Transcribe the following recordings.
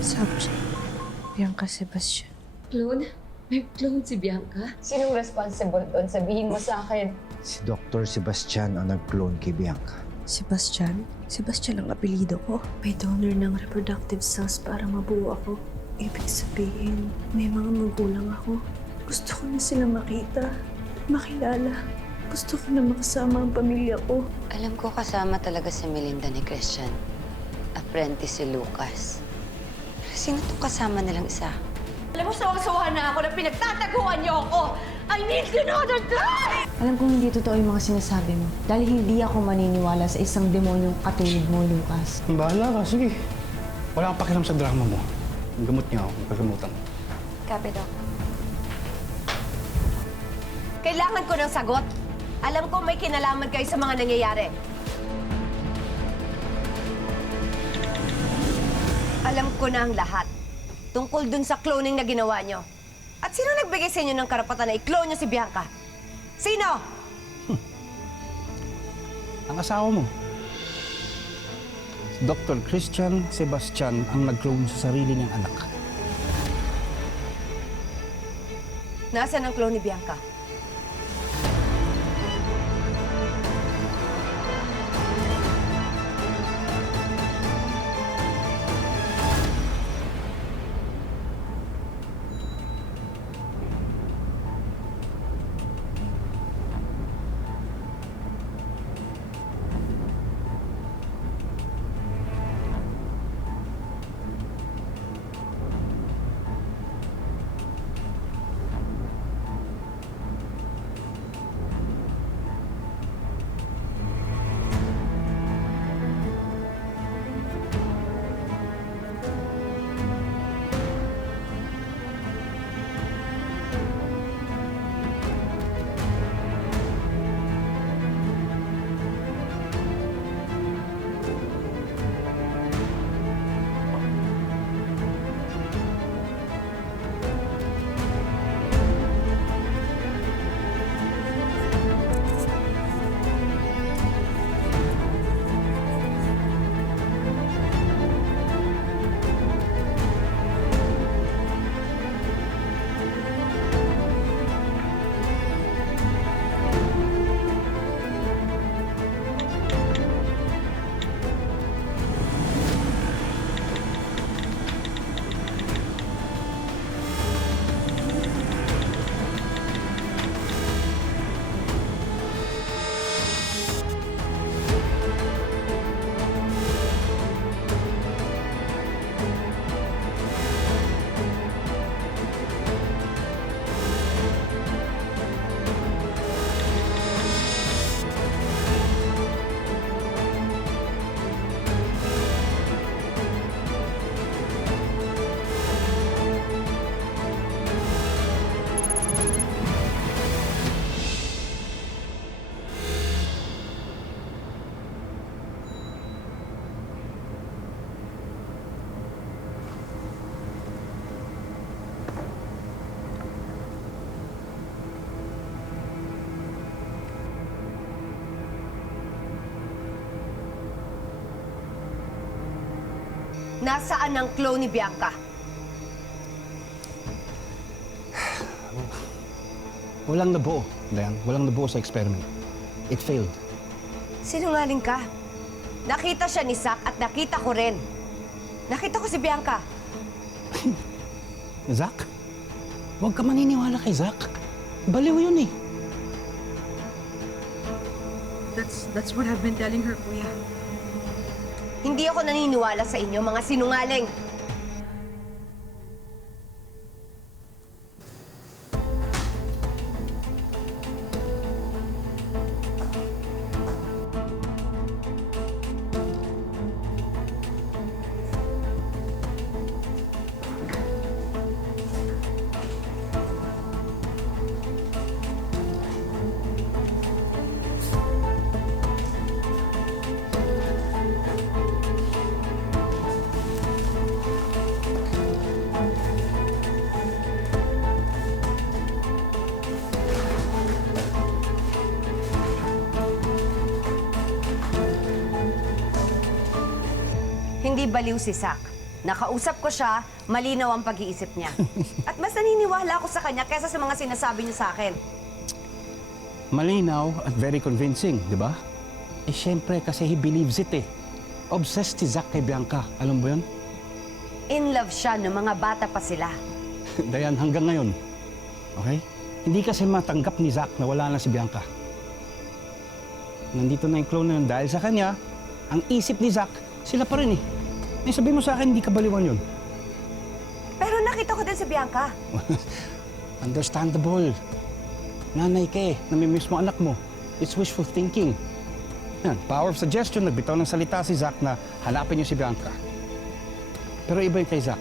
Subject, Bianca Sebastian. Clone? May clone si Bianca? Sinong responsible doon? Sabihin mo sa akin. Si Dr. Sebastian ang nag-clone kay Bianca. Sebastian? Sebastian ang apelido ko. May donor ng reproductive cells para mabuo ako. Ibig sabihin, may mga magulang ako. Gusto ko na sila makita, makilala. Gusto ko na makasama ang pamilya ko. Alam ko kasama talaga si Melinda ni Christian. Apprentice si Lucas. Pero sino itong kasama nilang isa? Alam mo, sawang-sawahan na ako na pinagtataguan niyo ako! I need to know the truth! Alam kong hindi totoo yung mga sinasabi mo. Dahil hindi ako maniniwala sa isang demonyong katulad mo, Lucas. Bahala ka, sige. Wala kang pakialam sa drama mo. Ang gamot niya ako, kagamutan. Copy, Doc. Kailangan ko ng sagot. Alam ko may kinalaman kayo sa mga nangyayari. Alam ko na ang lahat. Tungkol dun sa cloning na ginawa nyo. At sino nagbigay sa inyo ng karapatan na i-clone nyo si Bianca? Sino? Ang asawa mo. Si Dr. Christian Sebastian ang nag-clone sa sarili niyang anak. Nasaan ang clone ni Bianca? Nasaan ang clone ni Bianca? Walang nabuo, Dayan. Walang nabuo sa experiment. It failed. Sinungaling ka. Nakita siya ni Zack at nakita ko rin. Nakita ko si Bianca. Zack? Huwag ka maniniwala kay Zack. Baliw yun eh. That's what I've been telling her, Kuya. Hindi ako naniniwala sa inyo, mga sinungaling. Hindi baliw si Zack. Nakausap ko siya, malinaw ang pag-iisip niya. At mas naniniwala ako sa kanya kaysa sa mga sinasabi niya sa akin. Malinaw at very convincing, di ba? Eh, syempre, kasi he believes it eh. Obsessed si Zach kay Bianca. Alam mo yun? In love siya nung mga bata pa sila. Dayan, hanggang ngayon. Okay? Hindi kasi matanggap ni Zach na wala na si Bianca. Nandito na yung clone na yun dahil sa kanya, ang isip ni Zach, sila pa rin eh. Eh, sabi mo sa akin, hindi ka baliwan yun. Pero nakita ko din si Bianca. Understandable. Nanay ka eh, namimiss mo anak mo. It's wishful thinking. Yan, power of suggestion, nagbitaw ng salita si Zach na hanapin niyo si Bianca. Pero iba yung kay Zach.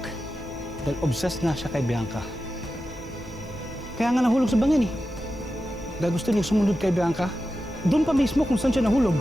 Dahil obsessed na siya kay Bianca. Kaya nga nahulog sa bangin eh. Dahil gusto niya sumunod kay Bianca, doon pa mismo kung saan siya nahulog.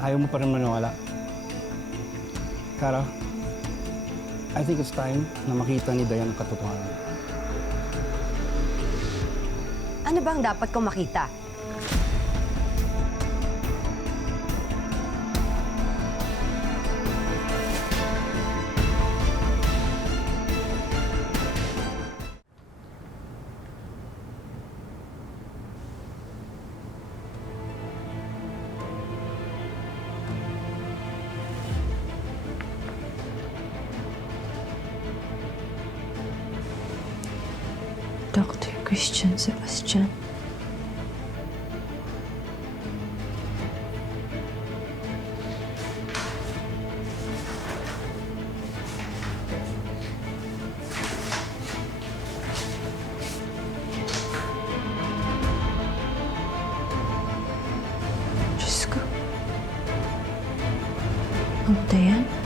Ayaw mo pa rin maniwala. Kara, I think it's time na makita ni Dayan ang katotohanan. Ano bang dapat kong makita? Dr. Christian Sebastian. Diyos ko. Ang Dayan?